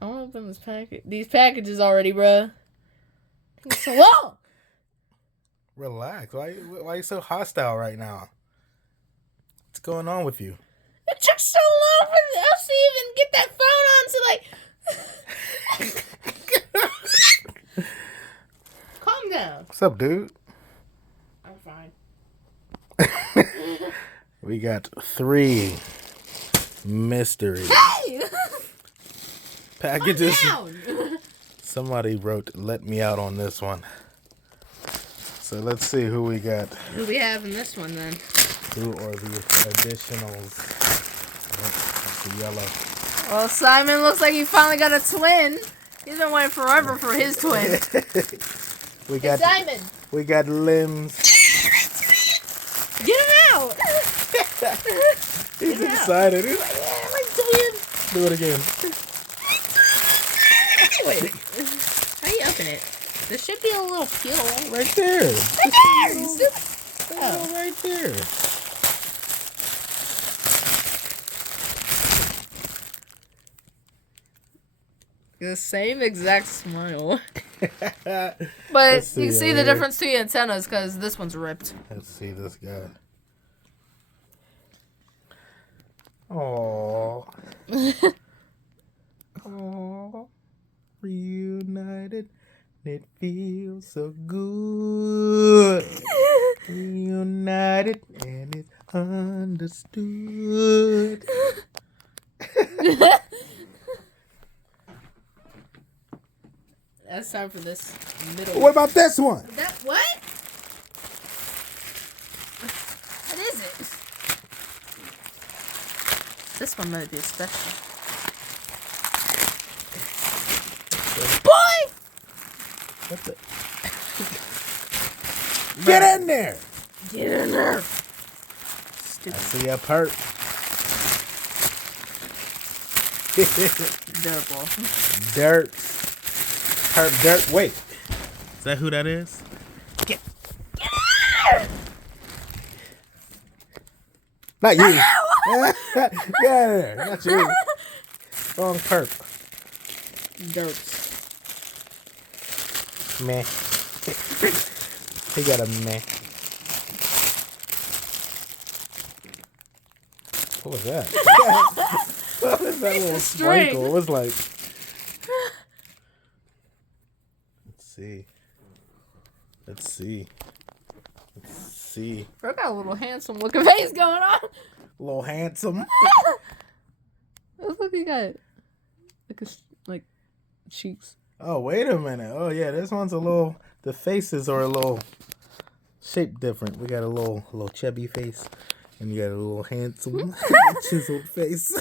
I want to open this package. These packages already, bruh. It's so long. Relax. Why are you so hostile right now? What's going on with you? It took so long for us to even get that phone on to like. Calm down. What's up, dude? I'm fine. We got 3 mystery packages. Somebody wrote "let me out" on this one. So let's see who we got. Who we have in this one then? Who are the additionals? Oh, that's the yellow. Well, Simon looks like he finally got a twin. He's been waiting forever for his twin. We got Simon. We got limbs. Get him out. He's excited. He's like, yeah, my twin. Do it again. Wait. How do you open it? There should be a little peel. Right there. Right there. Oh, right there. The same exact smile. But you can see the difference to the antennas because this one's ripped. Let's see this guy. Aww. Aww. Reunited. It feels so good. Reunited and it's understood. That's time for this middle. What about this one? What? What is it? This one might be special. Boy! What the? Get in there! Get in there! Stupid. I see a perk. Dirtball. Dirt. Perk dirt. Wait. Is that who that is? Get in! Not you. Get in there. Not you. Wrong perk. Dirt. Meh. He got a meh. What was that? What was that little sprinkle? It was like... Let's see. Bro got a little handsome looking face going on. A little handsome. Looks like he got like cheeks. Oh, wait a minute. Oh, yeah, this one's a little... The faces are a little shaped different. We got a little chubby face. And you got a little handsome chiseled face.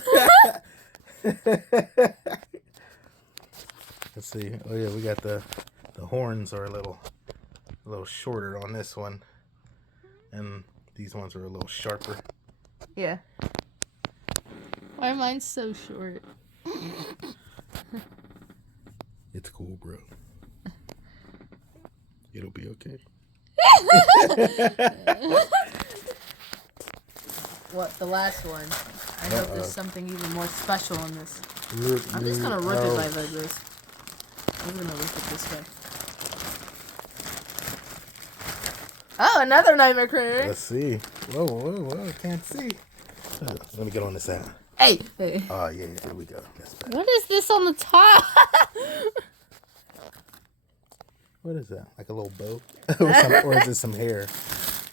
Let's see. Oh, yeah, we got the horns are a little shorter on this one. And these ones are a little sharper. Yeah. Why are mine so short? It's cool, bro. It'll be okay. What, the last one? I hope there's something even more special in this. I'm just gonna rip it like this. I'm gonna rip it this way. Oh, another nightmare critter. Let's see. Whoa, I can't see. Let me get on this side. Hey. Oh, yeah, here we go. That's better. What is this on the top? What is that? Like a little bow? Or is it some hair?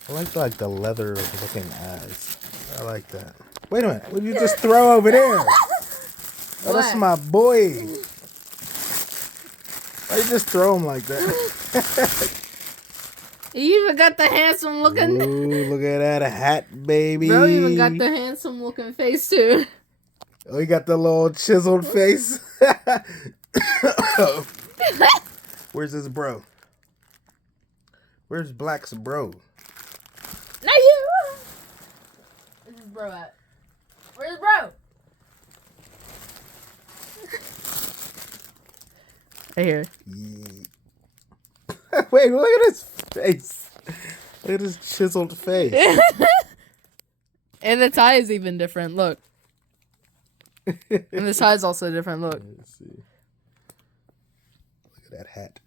I like the leather looking eyes. I like that. Wait a minute. What did you just throw over there? Oh, that's my boy. Why you just throw him like that? You even got the handsome looking... Ooh, look at that hat, baby. Bro even got the handsome looking face, too. Oh, he got the little chiseled face. Where's his bro? Where's Black's bro? Not you! Where's his bro at? Where's his bro? Right here. Yeah. Wait, look at his face. Look at his chiseled face. And the tie is even different. Look. And this tie is also different. Look. Let's see. that hat.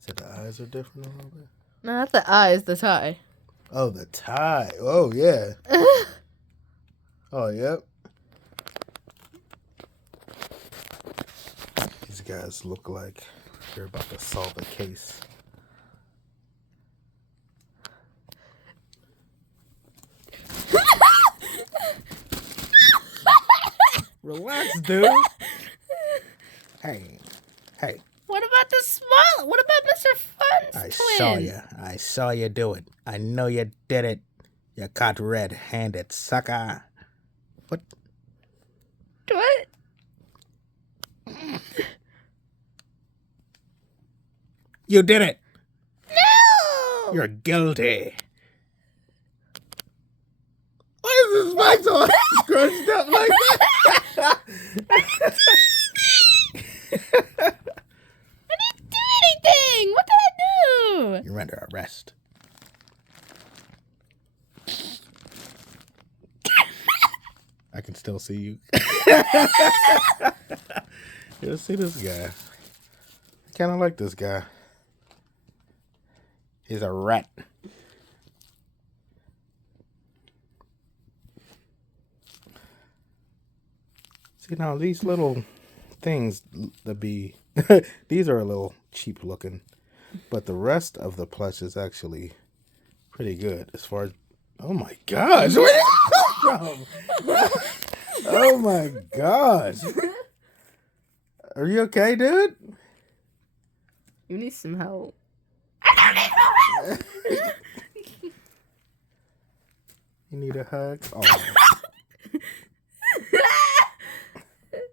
So the eyes are different a little bit? No, not the eyes, the tie. Oh, the tie. Oh, yeah. Oh, yep. These guys look like they're about to solve a case. Relax, dude. Hey. What about the small? What about Mr. Fun's twin? I saw you do it. I know you did it. You caught red-handed, sucker. What? What? You did it. No! You're guilty. Why is his spikes all scrunched up like that? I didn't do anything! What did I do? You're under arrest. I can still see you. You see this guy? I kind of like this guy. He's a rat. See, now these little things that be these are a little cheap looking, but the rest of the plush is actually pretty good as far as. Oh my gosh, where did it come from? Oh my gosh, are you okay, dude? You need some help. You need a hug? Oh.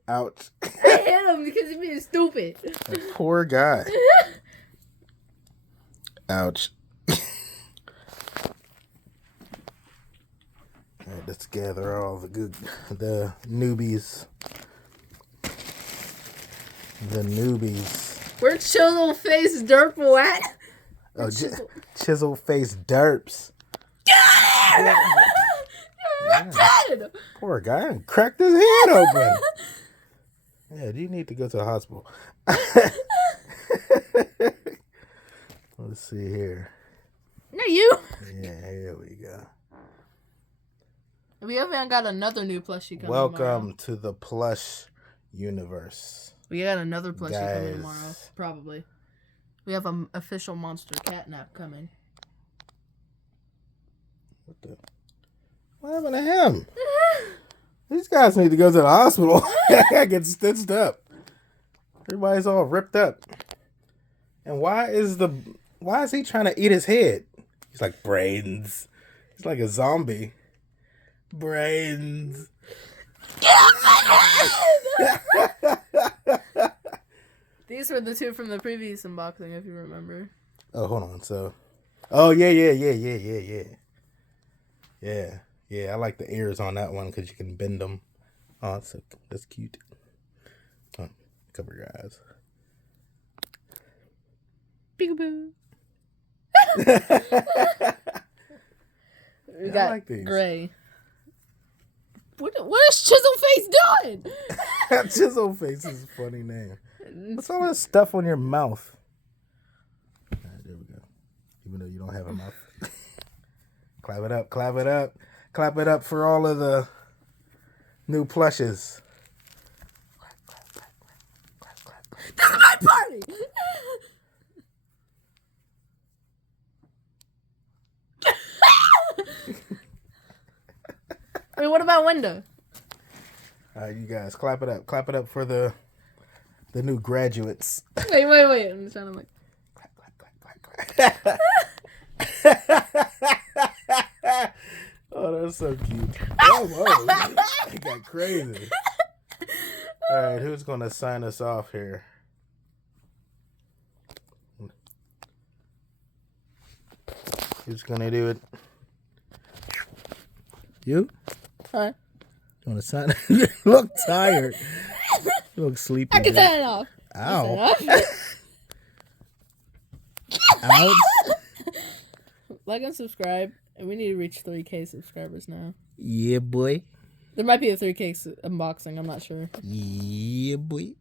Ouch. I hit him because he's being stupid. That poor guy. Ouch. Alright, let's gather all the newbies. The newbies. Where's Chisel Face Dirtful at? Oh, chisel face derps. Got it! Poor guy cracked his head open. Yeah, do you need to go to the hospital? Let's see here. No, you. Yeah, here we go. We haven't got another new plushie coming Welcome tomorrow. to the Plush universe. We got another plushie coming Guys. tomorrow, probably. We have an official monster catnap coming. What happened to him? These guys need to go to the hospital. Get stitched up. Everybody's all ripped up. And why is he trying to eat his head? He's like, brains. He's like a zombie. Brains. These were the two from the previous unboxing, if you remember. Oh, hold on. So, oh yeah. Yeah, I like the ears on that one because you can bend them. Oh, that's cute. Oh, cover your eyes. Peekaboo. We I got like these. gray. What is Chisel Face doing? Chisel Face is a funny name. What's all that stuff on your mouth? All right, there we go. Even though you don't have a mouth. Clap it up, clap it up. Clap it up for all of the new plushes. Clap. This is my party! Wait, what about window? All right, you guys, clap it up. Clap it up for the new graduates. Wait. I'm just trying to like. Clap. Oh, that's so cute. Whoa. It got crazy. All right, who's going to sign us off here? Who's going to do it? You? Huh? You want to sign? You look tired. You look sleepy. I can turn it off. Ow. Ouch. Like and subscribe. And we need to reach 3K subscribers now. Yeah, boy. There might be a 3 case unboxing. I'm not sure. Yeah, boy.